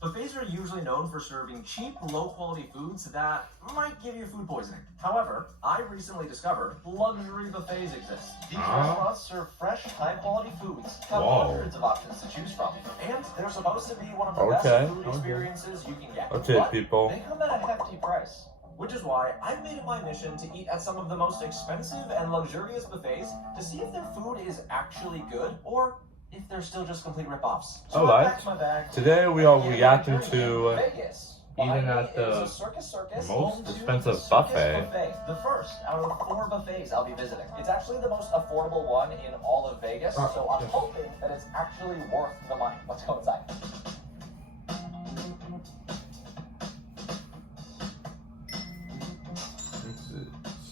Buffets are usually known for serving cheap, low-quality foods that might give you food poisoning. However, I recently discovered luxury buffets exist. These restaurants serve fresh, high-quality foods, have hundreds of options to choose from, and they're supposed to be one of the best food experiences you can get. But people. They come at a hefty price. Which is why I've made it my mission to eat at some of the most expensive and luxurious buffets to see if their food is actually good or if they're still just complete rip-offs. So Alright, today we are reacting to Vegas. eating at the most expensive buffet. The first out of 4 buffets I'll be visiting. It's actually the most affordable one in all of Vegas, so I'm hoping that it's actually worth the money. Let's go inside.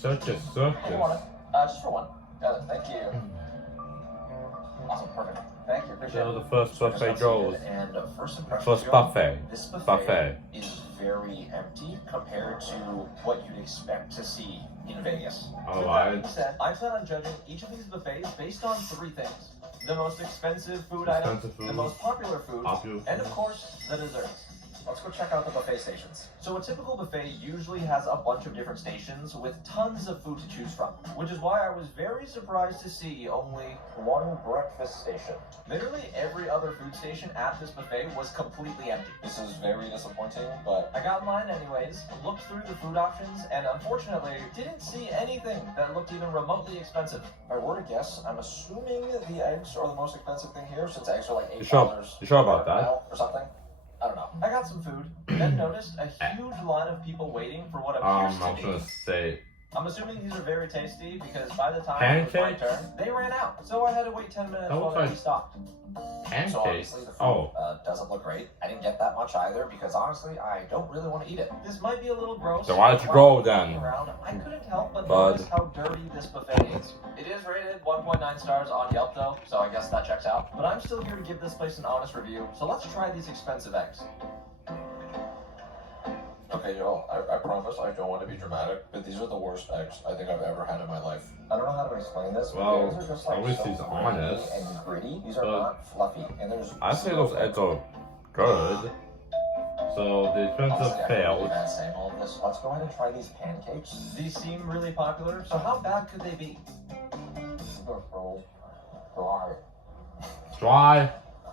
Circus. Just for one. Thank you. Awesome, perfect. Thank you. Appreciate So it. the first buffet goes. And first impression, First Joe, buffet. This buffet is very empty compared to what you'd expect to see in Vegas. Alright. I plan on judging each of these buffets based on 3 things: the most expensive food item, the most popular food, and of course, the desserts. Let's go check out the buffet stations. So a typical buffet usually has a bunch of different stations with tons of food to choose from, which is why I was very surprised to see only 1 breakfast station. Literally every other food station at this buffet was completely empty. This is very disappointing, but I got in line anyways, looked through the food options, and unfortunately didn't see anything that looked even remotely expensive. If I were to guess, I'm assuming the eggs are the most expensive thing here, since eggs are like $8 You sure about that? or something. I don't know. I got some food, then noticed a huge line of people waiting for what appears I was to gonna be. say. I'm assuming these are very tasty because by the time it was my turn, they ran out. So I had to wait 10 minutes while they restocked. Pancakes? So obviously the food doesn't look great. I didn't get that much either because honestly, I don't really want to eat it. This might be a little gross. So why don't you go then? I couldn't help but notice how dirty this buffet is. It is rated 1.9 stars on Yelp though, so I guess that checks out. But I'm still here to give this place an honest review, so let's try these expensive eggs. Okay, Joel, I promise I don't want to be dramatic, but these are the worst eggs I think I've ever had in my life. I don't know how to explain this, but Well, these are just like at least so he's honest. and gritty. These are not fluffy, and there's. I say those eggs are good. So the expensive failed. Saying all of this. Let's go ahead and try these pancakes. These seem really popular, so how bad could they be? Dry.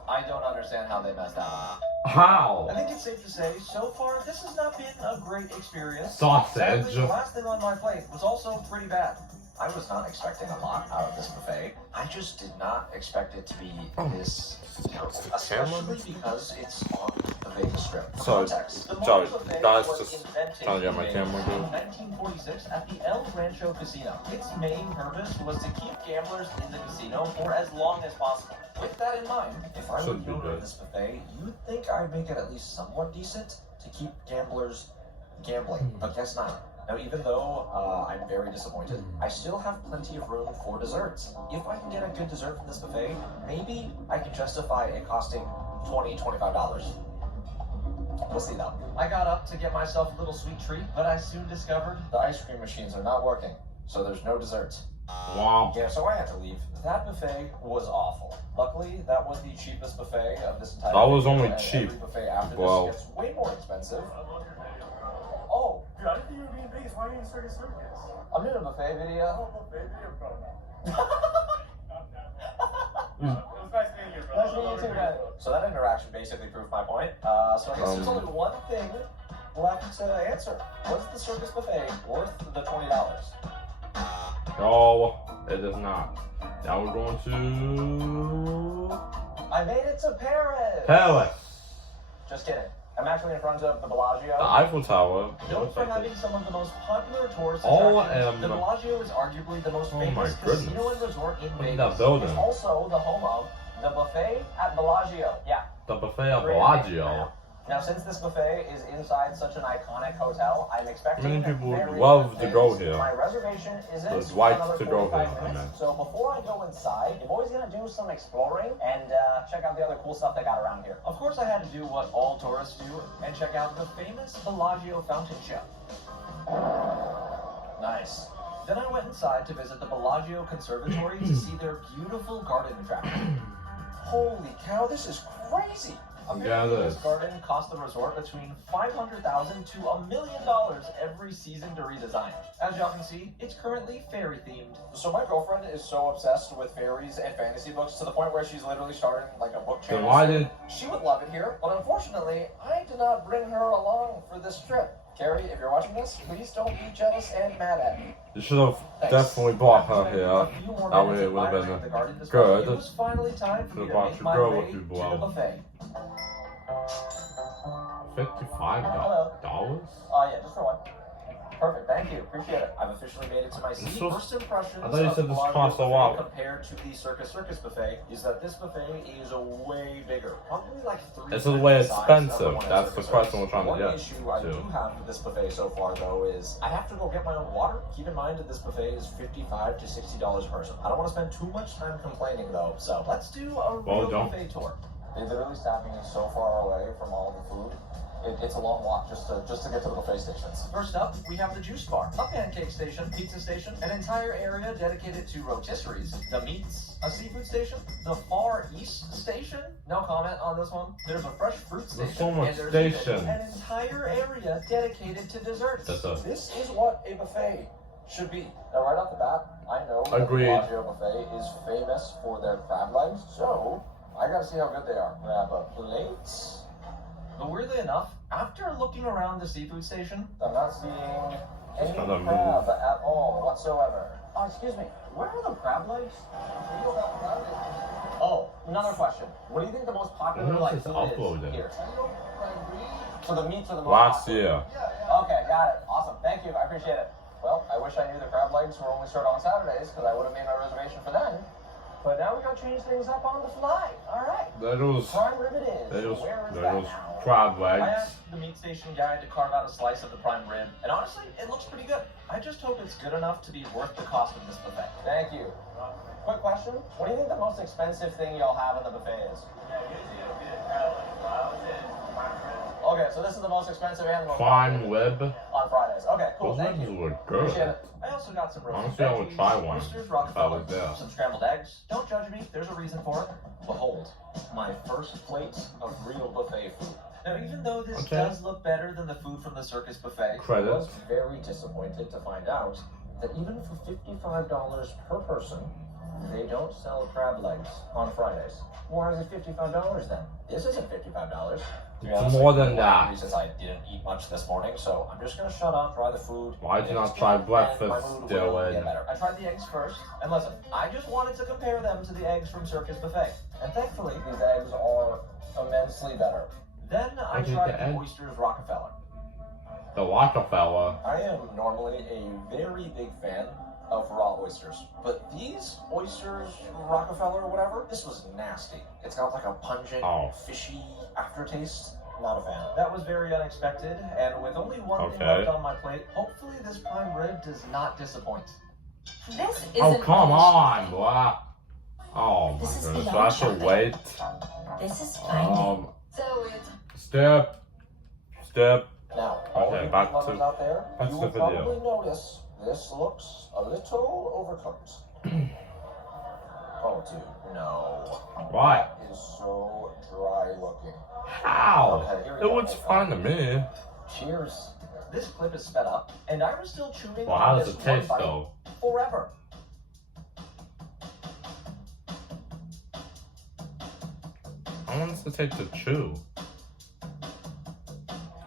I don't understand how they messed that up. How? I think it's safe to say, so far, this has not been a great experience. Sausage. Sadly, the last thing on my plate was also pretty bad. I was not expecting a lot out of this buffet. I just did not expect it to be this terrible, especially because it's on the Vegas Strip. Sorry, Context. The sorry, buffet guys, was just invented trying to get my in camera good. 1946 at the El Rancho Casino. Its main purpose was to keep gamblers in the casino for as long as possible. With that in mind, if I were to order this buffet, you'd think I'd make it at least somewhat decent to keep gamblers gambling, but guess not. Now, even though I'm very disappointed, I still have plenty of room for desserts. If I can get a good dessert from this buffet, maybe I can justify it costing $20, $25. We'll see though. I got up to get myself a little sweet treat, but I soon discovered the ice cream machines are not working, so there's no desserts. Wow. Yeah, so I had to leave. That buffet was awful. Luckily, that was the cheapest buffet of this entire That was only and cheap. Every buffet after Wow. this gets way more expensive. Oh, Dude, I didn't think you were being Vegas. Why are you in Circus? I'm doing a buffet video. Oh, buffet video, bro. It was nice meeting you, bro. Nice meeting you too, man. So that interaction basically proved my point. So I guess there's only one thing left to answer. Was the circus buffet worth the $20? No, it is not. Now we're going to I made it to Paris. Paris. Just kidding. I'm actually in front of the Bellagio. The Eiffel Tower. Known for having some of the most popular tourist Oh, attractions, the Bellagio is arguably the most famous casino and resort in Vegas. That building. It's also the home of the buffet at Bellagio. Yeah. The buffet at Bellagio. Now, since this buffet is inside such an iconic hotel, I'm expecting Many people would very love good to go things. here. My reservation isn't So it's right another to go 45 here, minutes. man. So before I go inside, your boy's gonna do some exploring and check out the other cool stuff they got around here. Of course, I had to do what all tourists do and check out the famous Bellagio fountain show. Nice. Then I went inside to visit the Bellagio Conservatory to see their beautiful garden attraction. Holy cow, this is crazy! A Yeah, it Fairy is. Garden cost the resort between $500,000 to $1 million every season to redesign. As y'all can see, it's currently fairy themed. So my girlfriend is so obsessed with fairies and fantasy books to the point where she's literally starting like a book Then channel. why did She would love it here, but unfortunately, I did not bring her along for this trip. Carrie, if you're watching this, please don't be jealous and mad at me. you should have definitely brought her here? That way it would have been good. It was finally time for me Should've to brought make your my girl way with you, to boy. the buffet. $55? Yeah, just for one. Perfect, thank you, appreciate it. I've officially made it to my seat. So- First impressions I thought you of said this Bellagio cost a buffet lot. compared to the Circus buffet is that this buffet is way bigger. Probably like 3 It's way times the size of the expensive. one at That's the Circus question we're trying to One get issue I to. do have with this buffet so far, though, is I have to go get my own water. Keep in mind that this buffet is $55 to $60 a person. I don't want to spend too much time complaining, though, so let's do a real don't. buffet tour. They literally staffing is so far away from all of the food. It's a long walk just to get to the buffet stations. First up, we have the juice bar, a pancake station, pizza station, an entire area dedicated to rotisseries, the meats, a seafood station, the Far East station. No comment on this one. There's a fresh fruit station, so much and there's stations. an entire area dedicated to desserts. That's a- This is what a buffet should be. Now, right off the bat, I know that the Agreed. Bellagio buffet is famous for their crab legs, so I gotta see how good they are. Grab a plate. But weirdly enough, after looking around the seafood station, I'm not seeing any Another crab move. at all whatsoever. Oh, excuse me, where are the crab legs? We don't have crab legs. Oh, another question. What do you think the most popular When was like this food uploaded? is here? So the meats are the most Last popular. year. Okay, got it. Awesome. Thank you. I appreciate it. Well, I wish I knew the crab legs were only served on Saturdays because I would have made my reservation for then. But now we gotta change things up on the fly. All right. That was Prime rib it is. Where is that now? crab I legs. asked the meat station guy to carve out a slice of the prime rib, and honestly, it looks pretty good. I just hope it's good enough to be worth the cost of this buffet. Thank you. Quick question. What do you think the most expensive thing y'all have in the buffet is? Okay, so this is the most expensive and the most Prime popular rib. on Fridays. Okay, cool. Those Thank legs you. were Appreciate good. it. I also got some roasted Honestly, I would veggies, try one oysters, if I Rockefeller, was there. some scrambled eggs. Don't judge me. There's a reason for it. Behold, my first plate of real buffet food. Now, even though this Okay. does look better than the food from the Circus buffet, I Credit. was very disappointed to find out that even for $55 per person, they don't sell crab legs on Fridays. Why is it $55 then? This isn't $55. To be It's honest, more with you, than one of the that. reasons I didn't eat much this morning, so I'm just gonna shut up, try the food. Why did you It's not try good, and breakfast, my mood will Dylan? get better. I tried the eggs first, and listen, I just wanted to compare them to the eggs from Circus Buffet. And thankfully, these eggs are immensely better. Then I Okay, tried the the egg- oysters Rockefeller. The Rockefeller. I am normally a very big fan of raw oysters, but these oysters Rockefeller or whatever, this was nasty. It's got like a pungent, fishy aftertaste. Not a fan. That was very unexpected, and with only one thing Okay. left on my plate, hopefully this prime rib does not disappoint. This isn't Oh, come finished. on, boy. Oh my This is goodness. So I beyond should shopping. wait. This is finding. So it's Step. Step. Now, all Okay, you back lovers to- out there, back you to will the video. probably notice this looks a little overcooked. Oh, dude, no. Why? That is so dry looking. How? Okay, here we It go. looks fine to me. Cheers. This clip is sped up, and I was still chewing Well, on how does this it one taste bite though? forever. I want us to take the chew.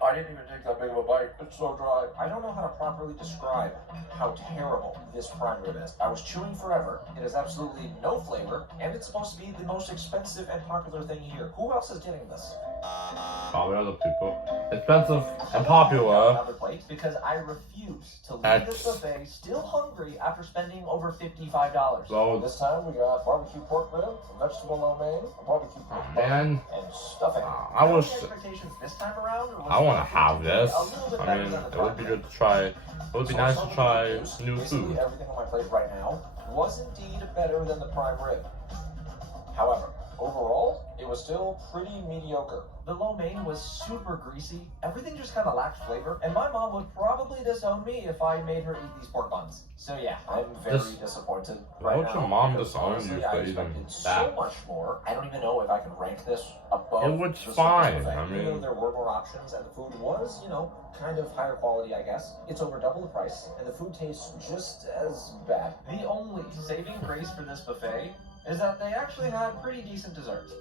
I didn't even take that big of a bite. It's so dry. I don't know how to properly describe how terrible this prime rib is. I was chewing forever. It has absolutely no flavor, and it's supposed to be the most expensive and popular thing here. Who else is getting this? Probably other people. Expensive and popular. Another plate because I refuse to leave this buffet still hungry after spending over $55. So- This time we got barbecue pork rib, vegetable lo mein, a barbecue pork bun, Man, and stuffing. I wish. Expectations this time around was I want to have this. a little bit I better mean, than the it would be prime good to try. It would be So nice some to of try the reviews, new basically food. Everything on my plate right now was indeed better than the prime rib. However, Overall, it was still pretty mediocre. The lo mein was super greasy, everything just kind of lacked flavor, and my mom would probably disown me if I made her eat these pork buns. So yeah, I'm very disappointed Why would your mom disown you for eating so that? much more. I don't even know if I can rank this above. It was the fine, surface I buffet. Even mean- though there were more options and the food was, kind of higher quality, I guess. It's over double the price, and the food tastes just as bad. The only saving grace for this buffet is that they actually had pretty decent desserts.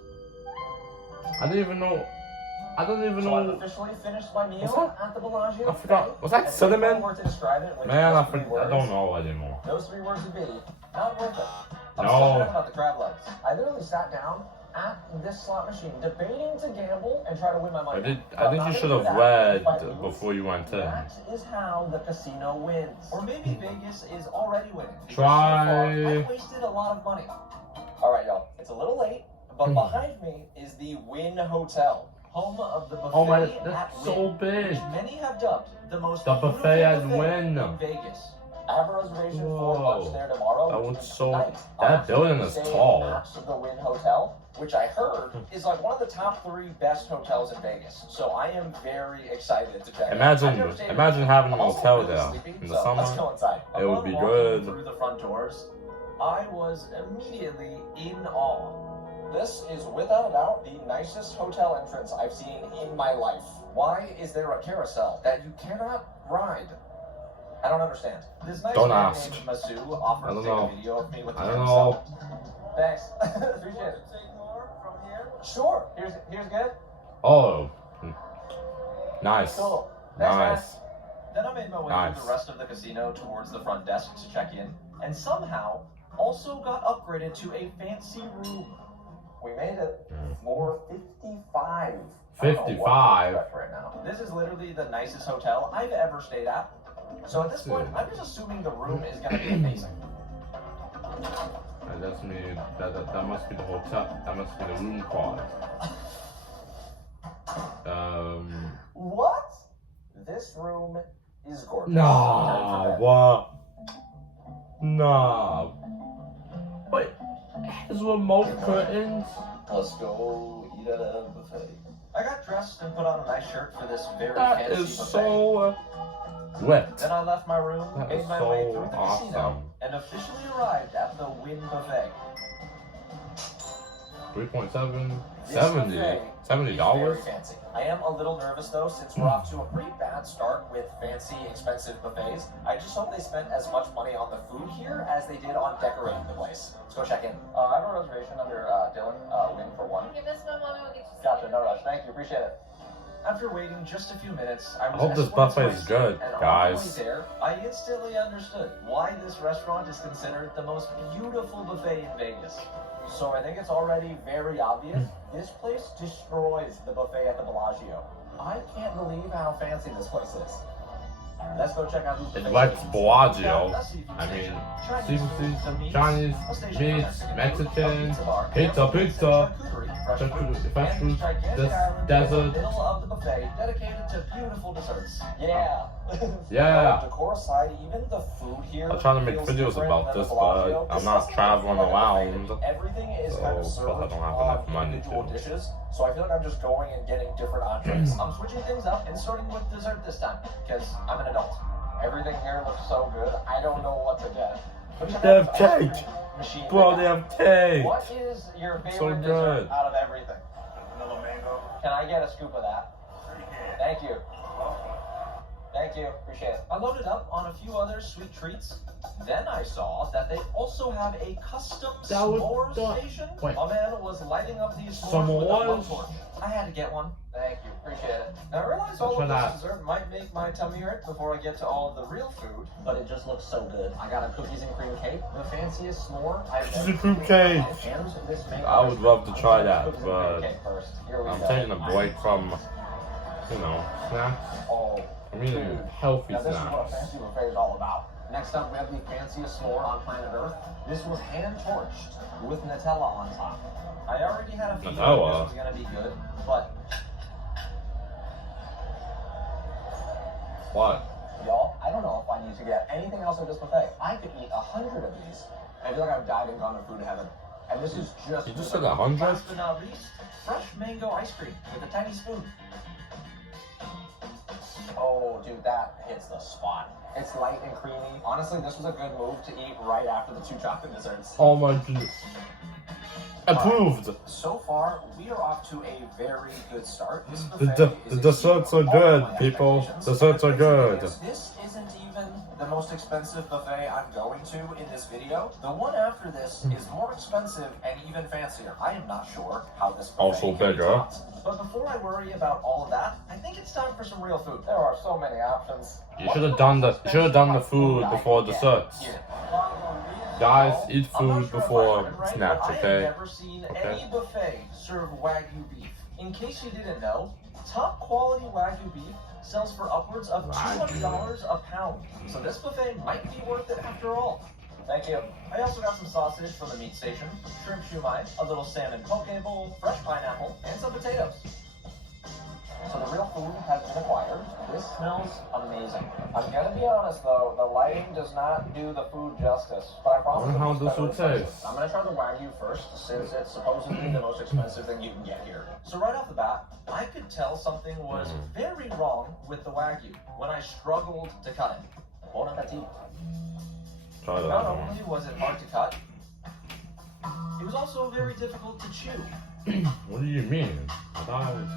I don't even know. So I've officially finished my meal What's at the Bellagio. I forgot. Was that And cinnamon? one word to describe it, which Man, is three I words. don't know anymore. Those 3 words would be not worth it. I'm No. so mad about the crab legs. I literally sat down at this slot machine, debating to gamble and try to win my money. I think you should have read before you went in. That is how the casino wins. Or maybe Vegas is already winning. because Try- So far, I've wasted a lot of money. All right, y'all. It's a little late, but behind me is the Wynn Hotel, home of the buffet Oh my, at that's Wynn, so big. which many have dubbed the most The beautiful buffet at buffet Wynn. in Vegas. I have a reservation Whoa. for lunch there tomorrow. That which looks is so- nice. that I'm building is staying tall. at the Wynn Hotel, which I heard is like one of the top 3 best hotels in Vegas. So I am very excited to check it out. I've never stayed Imagine in- having I'm a also hotel really there sleepy, in the so let's summer. go inside. It would Upon be walking good. Through the front doors, I was immediately in awe. This is without a doubt the nicest hotel entrance I've seen in my life. Why is there a carousel that you cannot ride? I don't understand. This nice Don't man ask. named Masu offered I to don't take know. a video of me with the I don't carousel. know. Thanks. Appreciate it. Take more from here. Sure. Here's good. Oh, nice, Cool. Thanks, man. nice. Then I made my way Nice. through the rest of the casino towards the front desk to check in, and somehow also got upgraded to a fancy room. We made it. Floor 55. I don't know what to 55? expect right now. This is literally the nicest hotel I've ever stayed at. So at this point, I'm just assuming the room is gonna be amazing. That's me. That must be the hotel. That must be the room card. What? This room is gorgeous. Nah, what? Nah. Wait, has remote curtains? Let's go eat at a buffet. I got dressed and put on a nice shirt for this very That fancy is buffet. so wet. Then I left my room, That made is my so way through the casino, awesome. and officially arrived at the Wynn Buffet. 3.7, This 70, buffet $70. is very fancy. I am a little nervous though, since we're off to a pretty bad start with fancy, expensive buffets. I just hope they spent as much money on the food here as they did on decorating the place. Let's go check in. I have a reservation under Dylan, Wynn for 1. Give us my mommy, we'll get you Gotcha, no rush. Thank you, appreciate it. After waiting just a few minutes, I was hope this escorted buffet to a is seat, good, and on guys. the way there, I instantly understood why this restaurant is considered the most beautiful buffet in Vegas. So I think it's already very obvious. This place destroys the buffet at the Bellagio. I can't believe how fancy this place is. Let's go check out these It's buffet like stations. Bellagio. Now, a seafood I mean, station, seafood, Chinese, a station meats, for Mexican, a bar, pizza, and pizza, charcuterie, fresh charcuterie, fruit, fresh and fruit, gigantic this island in desert. the middle of the buffet dedicated to beautiful desserts. Yeah. Yeah. Decor aside, even the food here. I'm trying to make feels videos different about than this, the Bellagio. but I'm This not doesn't traveling feel like a around, buffet. Everything is so kind of plus served I don't have on enough money individual to. dishes. So I feel like I'm just going and getting different entrees. I'm switching things up and starting with dessert this time because I'm an adult. Everything here looks so good. I don't know what to get. But check They out have this ice cream cake. machine Bro, got. they have cake. What is your So favorite good. dessert out of everything? Vanilla mango. Can I get a scoop of that? Pretty Thank you. Thank you. Appreciate it. I loaded up on a few other sweet treats. Then I saw that they also have a custom That was s'mores the- station. wait. My man was lighting up these s'mores with a S'mores? blowtorch. I had to get one. Thank you. Appreciate it. Now I realize all Try of that. this dessert might make my tummy hurt before I get to all of the real food, but it just looks so good. I got a cookies and cream cake, the fanciest s'more I've Cookies ever and cream seen. cake. And this main I would course. love to try I'm that, cookies and cream but cake first. Here we I'm go. taking a break from, snacks. Oh. I'm eating Dude. healthy Now this is what a snacks. fancy buffet is all about. Next up, we have the fanciest s'more on planet Earth. This was hand-torched with Nutella on top. I already had a feeling Nutella? this was gonna be good, but What? y'all, I don't know if I need to get anything else at this buffet. I could eat 100 of these. I feel like I've died and gone to food heaven. I And this is just... You just said 100? Last but not least, fresh mango ice cream with a tiny spoon. Oh, dude, that hits the spot. It's light and creamy. Honestly, this was a good move to eat right after the 2 chocolate desserts. Oh my god. Approved! So far, we are off to a very good start. This The desserts are good, people. Desserts are good. This isn't even the most expensive buffet I'm going to in this video. The one after this is more expensive and even fancier. I am not sure how this buffet Also can be bigger. topped. But before I worry about all of that, I think it's time for some real food. There are so many options. You should have done the food before desserts. Here. Guys, eat I'm not food sure if before I heard right, snacks, but I okay? have never seen Okay. any buffet serve Wagyu beef. In case you didn't know, top quality Wagyu beef sells for upwards of $200 a pound. So this buffet might be worth it after all. Thank you. I also got some sausage from the meat station, shrimp shumai, a little salmon poke bowl, fresh pineapple, and some potatoes. So the real food has been acquired. This smells amazing. I'm gonna be honest though, the lighting does not do the food justice. But I promise How it's does better it than taste? I'm gonna try the Wagyu first, since it's supposedly the most expensive thing you can get here. So right off the bat, I could tell something was very wrong with the Wagyu when I struggled to cut it. Bon appetit. Try that Not one. only was it hard to cut, it was also very difficult to chew. What do you mean? I thought it was...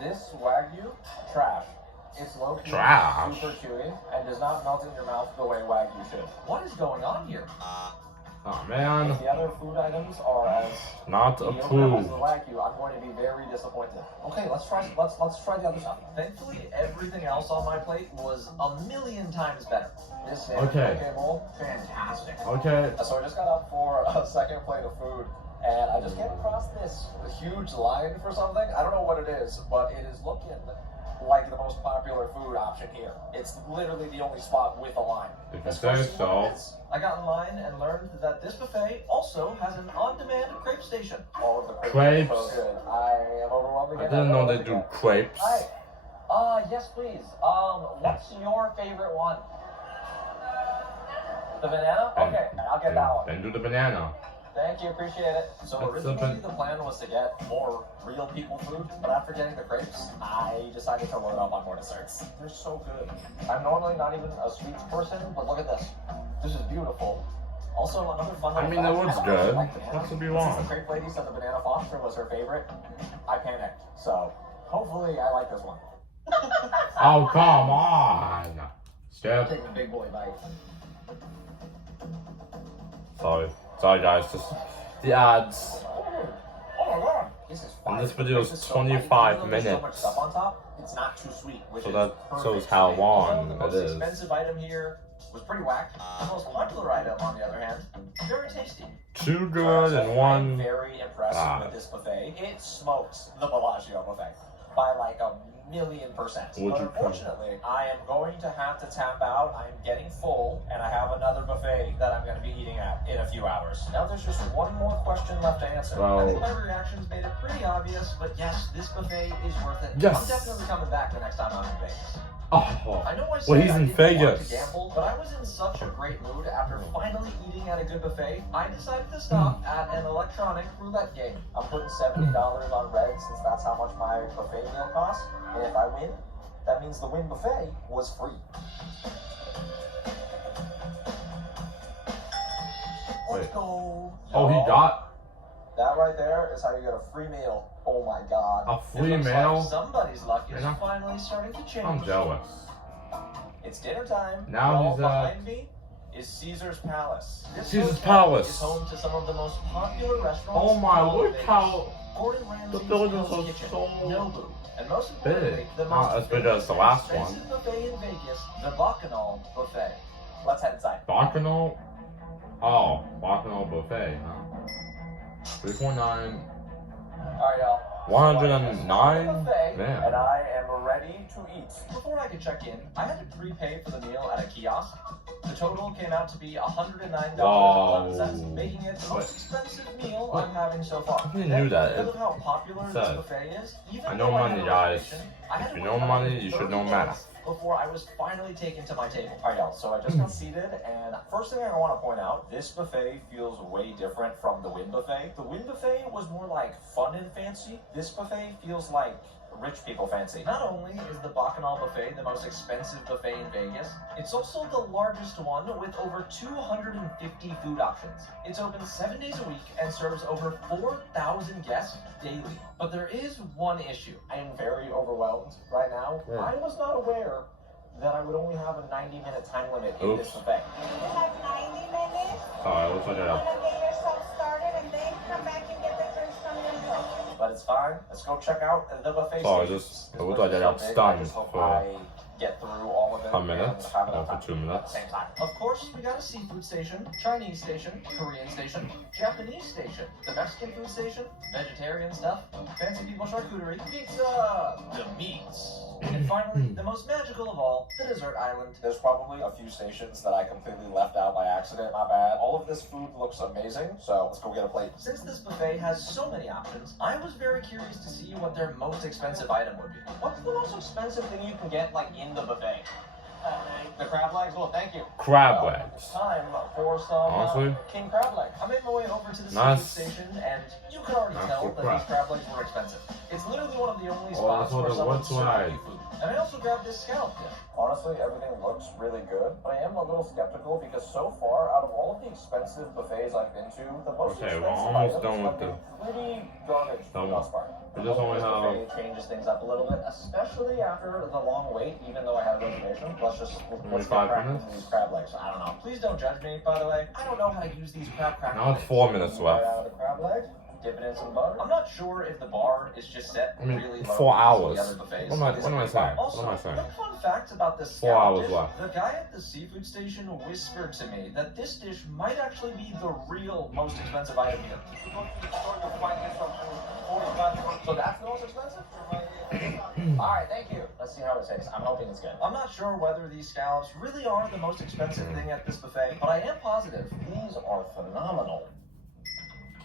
This Wagyu, trash. It's low-key, Trash? super chewy, and does not melt in your mouth the way Wagyu should. What is going on here? Oh man, If the other food items are as not mediocre as approved. the Wagyu, I'm going to be very disappointed. Okay, let's try the other stuff. Thankfully, everything else on my plate was a million times better. This salmon poke bowl, fantastic. Okay. So I just got up for a second plate of food, and I just came across this huge line for something. I don't know what it is, but it is looking like the most popular food option here. It's literally the only spot with a line. If you Let's say go see so. what it is. I got in line and learned that this buffet also has an on-demand crepe station. All of the crepes are so good. I am overwhelmed I again. didn't know they do crepes. Hi. Yes, please. What's your favorite one? The banana? Okay, I'll get that one. Then do the banana. Thank you, appreciate it. So That's originally something. the plan was to get more real people food, but after getting the crepes, I decided to load up on more desserts. They're so good. I'm normally not even a sweets person, but look at this. This is beautiful. Also, another fun I mean, fact, it looks don't actually good. like bananas. What could be Since wrong? the crepe lady said the banana foster was her favorite, I panicked. So hopefully I like this one. Oh, come on. Step. Take the big boy bite. Sorry guys, just the ads. Oh my god! This is fire. And this video is This so 25 funny. Even though there's so much minutes. stuff on top, it's not too sweet, which So is that perfect shows for how me. long Although the most it is. expensive item here was pretty whack. The most popular item, on the other hand, very tasty. Too good and I'm one. very impressed with this buffet. It smokes the Bellagio buffet by like 1,000,000%. Would But you unfortunately, I am going to have to tap out. I am getting full, and I have another buffet that I'm going to be eating at in a few hours. Now there's just one more question left to answer. Well- I think my reactions made it pretty obvious, but yes, this buffet is worth it. Yes. I'm definitely coming back the next time I'm in Vegas. Oh, I know I said well, he's I in didn't want Vegas. to gamble, but I was in such a great mood after finally eating at a good buffet. I decided to stop at an electronic roulette game. I'm putting $70 on red since that's how much my buffet meal costs. And if I win, that means the win buffet was free. Let's Wait. go. Oh, he got That right there is how you get a free meal. Oh my god. a free It looks meal. like somebody's luck is You know? finally starting to change. I'm jealous. It's dinner time. Now All he's, behind me is Caesar's Palace. This Caesar's hotel Palace. is home to some of the most popular restaurants. Oh my, in all of look Vegas. how Gordon Ramsay's the buildings Hell's are Kitchen, so Nobu, and most importantly, big. the Not most as big as the last one. expensive buffet in Vegas, the Bacchanal Buffet. Let's head inside. Bacchanal. Oh, Bacchanal buffet, huh? 3.9. All right, y'all. 109? Buffet, Man. and I am ready ready to eat. Before I could check in, I had to prepay for the meal at a kiosk. The total came out to be $109.11, making it the most expensive meal I'm having so far. I knew that. Because of how popular this Sad. buffet is, even I though know I money, had a guys. reservation, I had If to you wait know about money, you should 30 know minutes math. before I was finally taken to my table. Alright, y'all, so I just got seated, and first thing I want to point out, this buffet feels way different from the Wynn buffet. The Wynn buffet was more like fun and fancy. This buffet feels like rich people fancy. Not only is the Bacchanal buffet the most expensive buffet in Vegas, it's also the largest one with over 250 food options. It's open 7 days a week and serves over 4,000 guests daily. But there is one issue. I am very overwhelmed right now. Yeah. I was not aware that I would only have a 90-minute time limit in this buffet. You have 90 minutes. Alright, looks like You I want to get yourself started and then come back and get the drinks from your meal. But it's fine. Let's go check out the buffet. Sorry, stations. just- This it looks was like I so got big, stunned I just hope for I get through all of it a minute, and have enough or for time 2 at minutes. the same time. Of course, we got a seafood station, Chinese station, Korean station, Japanese station, the Mexican food station, vegetarian stuff, fancy people charcuterie, pizza, the meats. And finally, the most magical of all, the dessert island. There's probably a few stations that I completely left out by accident. My bad. All of this food looks amazing, so let's go get a plate. Since this buffet has so many options, I was very curious to see what their most expensive item would be. What's the most expensive thing you can get, like, in the buffet? The crab legs? Well, thank you. Crab Well, legs. it's time for some Honestly? king crab legs. I made my way over to the Nice. seafood station, and you could already Nice tell for that crab. these crab legs were expensive. It's literally one of the only Oh, spots that's what where it someone's looks serving like. you food. And I also grabbed this scallop dish. Honestly, everything looks really good, but I am a little skeptical because so far, out of all of the expensive buffets I've been to, the most Okay, expensive we're almost items done with have been pretty garbage for the Done. most part. We just only This have- buffet changes things up a little bit, especially after the long wait, even though I had a reservation. Let's get 5 cracking minutes? into these crab legs. I don't know. Please don't judge me, by the way. I don't know how to use these crab crackers. Now it's 4 minutes left. Right out of the crab leg, dip it in some butter. I'm not sure if the bar is just set I mean, really low. 4 because of hours. the other buffets. What am I This saying? is fine. What Also, am I saying? quick fun fact about this 4 scallop hours dish. left. The guy at the seafood station whispered to me that this dish might actually be the real most expensive item here. You go to the store, you'll find this one for $45. So that's the most expensive? Alright, thank you. Let's see how it tastes. I'm hoping it's good. I'm not sure whether these scallops really are the most expensive thing at this buffet, but I am positive these are phenomenal.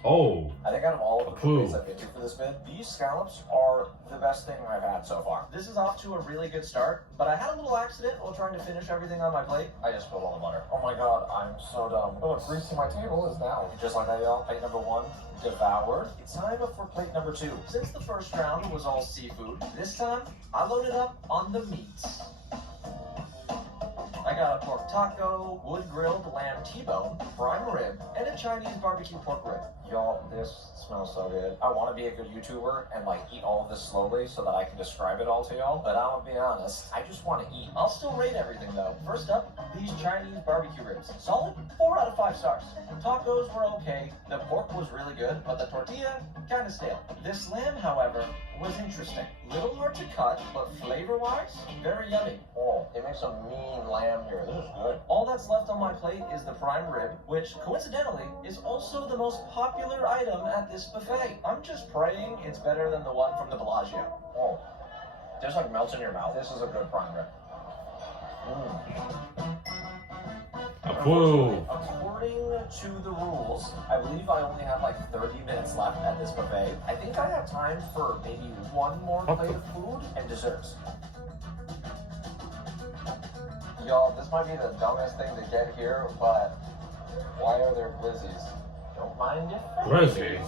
Oh, I think out of all of the Approved. buffets I've been to for this bid, these scallops are the best thing I've had so far. This is off to a really good start, but I had a little accident while trying to finish everything on my plate. I just spilled all the butter. Oh my god, I'm so dumb. Oh, look, grease to my table is now. Just like that, y'all. Plate number 1 devoured. It's time for plate number 2. Since the first round was all seafood, this time I loaded up on the meats. I got a pork taco, wood-grilled lamb T-bone, prime rib, and a Chinese barbecue pork rib. Y'all, this smells so good. I want to be a good YouTuber and like eat all of this slowly so that I can describe it all to y'all, but I'm gonna be honest, I just want to eat. I'll still rate everything though. First up, these Chinese barbecue ribs. Solid 4 out of 5 stars. Tacos were okay, the pork was really good, but the tortilla, kinda stale. This lamb, however, was interesting. Little hard to cut, but flavor-wise, very yummy. Oh, it makes a mean lamb here. This is good. All that's left on my plate is the prime rib, which coincidentally is also the most popular item at this buffet. I'm just praying it's better than the one from the Bellagio. Oh, just like melts in your mouth. This is a good prime rib. approved. According to the rules, I believe I only have like 30 minutes left at this buffet. I think I have time for maybe one more plate of food and desserts. Y'all, this might be the dumbest thing to get here, but why are there glizzies? Don't mind if Glizzies?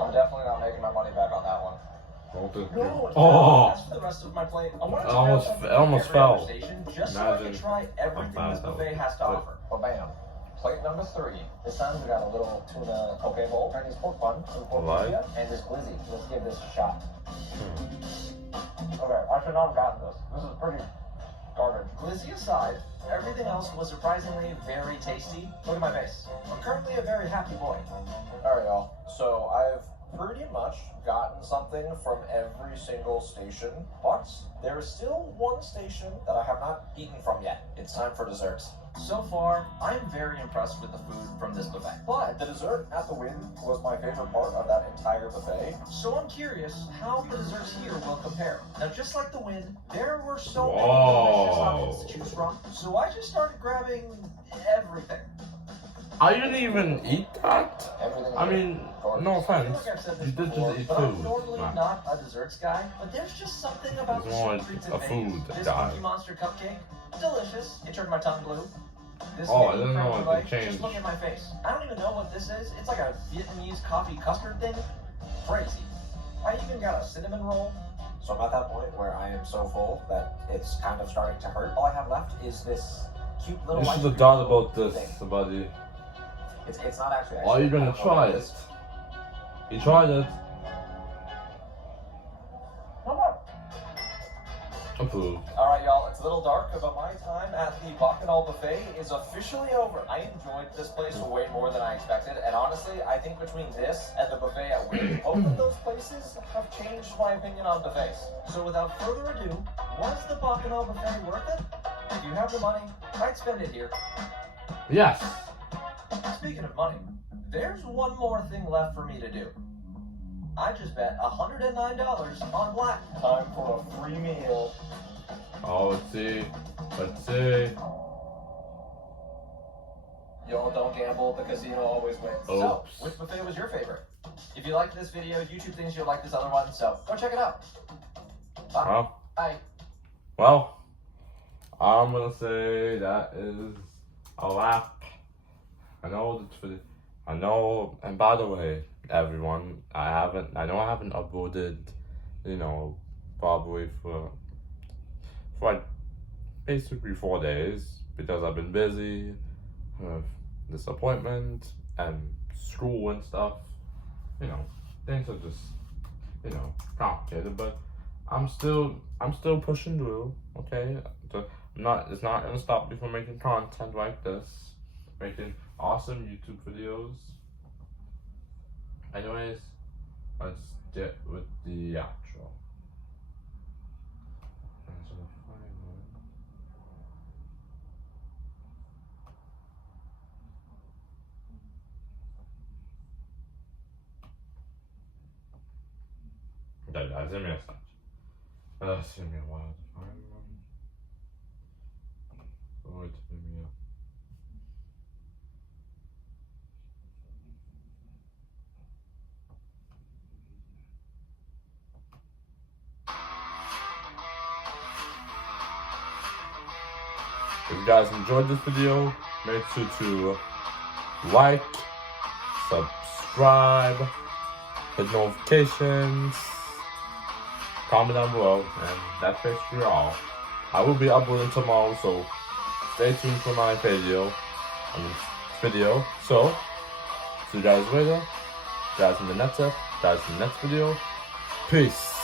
I'm definitely not making my money back on that one. No, Oh, as for the rest of my plate, I wanted to Almost- grab something it almost from every fell. other station just so I Imagine could try everything how this bad that buffet would has to be. offer. Well, bam. Plate number 3. This time we got a little tuna poke bowl, Chinese pork bun, some pork Right. tortilla, and this glizzy. Let's give this a shot. Okay, I should not have gotten this. This is pretty garbage. Glizzy aside, everything else was surprisingly very tasty. Look at my face. I'm currently a very happy boy. Alright, y'all. So I've pretty much gotten something from every single station, but there is still one station that I have not eaten from yet. It's time for desserts. So far, I'm very impressed with the food from this buffet. But the dessert at the Wynn was my favorite part of that entire buffet. So I'm curious how the desserts here will compare. Now, just like the Wynn, there were so many delicious options to choose from. So I just started grabbing everything. I didn't even eat that. Everything. I mean, no offense. Like I've said this You did before, just eat but I'm food. normally man. not a desserts guy, but there's just something about It's the more sweet treats a and Vegas. food This guy. Cookie Monster cupcake, delicious. It turned my tongue blue. This Oh, I mini didn't know creme it brulee, could change. just look at my face. I don't even know what this is. It's like a Vietnamese coffee custard thing. Crazy. I even got a cinnamon roll. So I'm at that point where I am so full that it's kind of starting to hurt. All I have left is this cute little You ice should have cream thought about thing. this, buddy. It's not actually. Are you gonna try it? You tried it. Approved. Alright, y'all, it's a little dark, but my time at the Bacchanal Buffet is officially over. I enjoyed this place way more than I expected, and honestly, I think between this and the buffet at Wynn, both of those places have changed my opinion on buffets. So without further ado, was the Bacchanal Buffet worth it? If you have the money, I'd spend it here. Yes. Speaking of money, there's one more thing left for me to do. I just bet $109 on black. Time for a free meal. Oh, let's see. Let's see. Y'all don't gamble, the casino always wins. So, Oops. which buffet was your favorite? If you liked this video, YouTube thinks you'll like this other one, so go check it out. Bye. Well, Bye. well, I'm gonna say that is a wrap. I know that's for the, I know, and by the way, everyone, I know I haven't uploaded, you know, probably for like basically 4 days because I've been busy with this appointment and school and stuff. You know, things are just, you know, complicated, but I'm still pushing through, okay? It's not gonna stop me from making content like this, making awesome YouTube videos. Anyways, let's get with the outro. Daj mi ostać. Dajcie mi ładnie. Dajcie mi. If you guys enjoyed this video, make sure to like, subscribe, hit notifications, comment down below, and that's basically all. I will be uploading tomorrow, so stay tuned for my video. So, see you guys later. Guys in the next video. Peace.